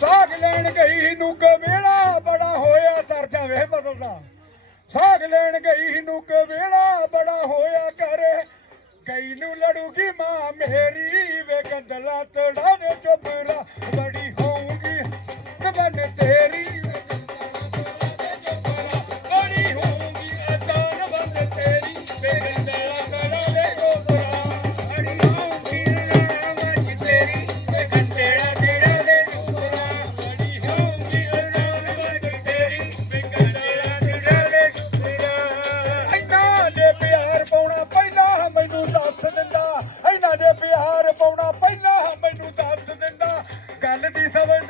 ਸਾਗ ਲੈਣ ਗਈ ਨੂੰ ਵੇਲਾ ਬੜਾ ਹੋਇਆ ਦਰ ਜਾਵੇ ਬਦਲਦਾ। ਸਾਗ ਲੈਣ ਗਈ ਨੂੰ ਵੇਲਾ ਬੜਾ ਹੋਇਆ ਕਰੇ ਕਈ ਨੂੰ ਲੜੂਗੀ ਮਾਂ ਮੇਰੀ ਵੇ ਗੰਦਲਾ ਤੜਾ ਦੇ ਚੁੱਪਰਾ 47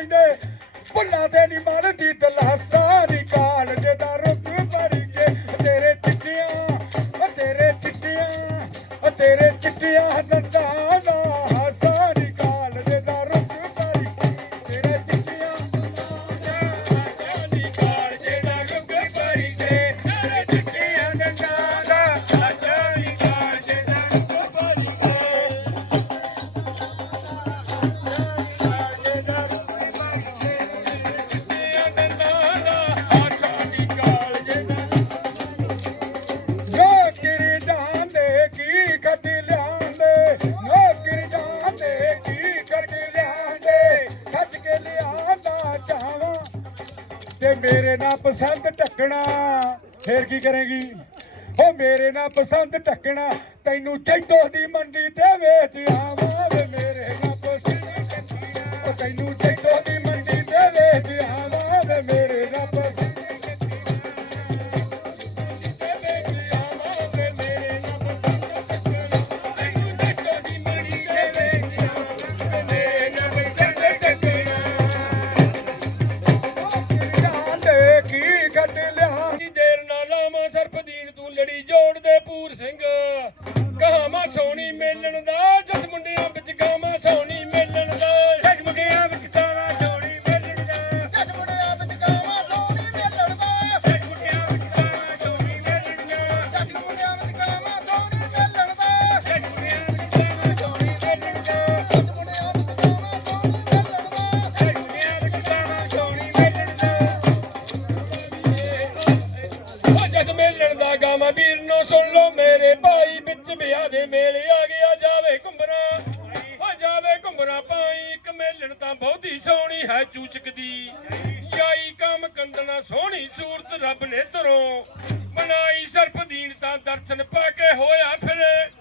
ਕਹਿੰਦੇ ਭੁੱਲਾ ਤੇ ਨੀ ਮਰਦੀ ਤਲਾਸਾ ਨੀ ਕਾਲਜ ਦਾ ਰੁੱਖ ਭਰੀ ਕੇ। ਤੇਰੇ ਚਿੱਟੀਆਂ ਓ ਤੇਰੇ ਚਿੱਟੀਆਂ ਓ ਤੇਰੇ ਚਿੱਟੀਆਂ ਦੰਦਾਂ ਤੇ ਮੇਰੇ ਨਾਲ ਪਸੰਦ ਟੱਕਣਾ ਫੇਰ ਕੀ ਕਰੇਗੀ? ਓ ਮੇਰੇ ਨਾਲ ਪਸੰਦ ਟੱਕਣਾ ਤੈਨੂੰ ਚੈਤੋ ਦੀ ਮੰਡੀ ਤੇ ਵੇਚ ਆਵਾਂ ਵੇ ਮੇਰੇ ਨਾਲ ਪਸੰਦ ਟੱਕਣਾ ਤੈਨੂੰ ਚੈਤੋ ਦੀ ਸਰਪਦੀਨ ਤੂੰ ਲੜੀ ਜੋੜ ਦੇ ਪੂਰ ਸਿੰਘ। ਕਹਾਵਾਂ ਸੋਹਣੀ ਮੇਲਣ ਦਾ ਜਸ ਮੁੰਡਿਆਂ ਵਿੱਚ ਗਾਵਾਂ ਸੋਹਣੀ ਮੇਲਣ ਦਾ। ਮੇਲਣ ਦਾ ਗਾਵਾਂ, ਵੀਰ ਨੂੰ ਸੁਣ ਲੋ ਮੇਰੇ ਭਾਈ, ਵਿੱਚ ਵਿਆਹ ਦੇ ਮੇਲੇ ਆ ਗਿਆ ਜਾਵੇ ਘੁੰਮਣਾ ਓ ਜਾਵੇ ਘੁੰਮਣਾ ਪਾਈ ਇੱਕ ਮੇਲਣ ਤਾਂ ਬਹੁਤੀ ਸੋਹਣੀ ਹੈ ਚੂਚਕ ਦੀ। ਜਾਈ ਕੰਮ ਕੰਦਣਾ ਸੋਹਣੀ ਸੂਰਤ ਰੱਬ ਨੇ ਧਰੋਂ ਬਣਾਈ ਸਰਪਦੀਨ ਤਾਂ ਦਰਸ਼ਨ ਪਾ ਕੇ ਹੋਇਆ ਫਿਰੇ।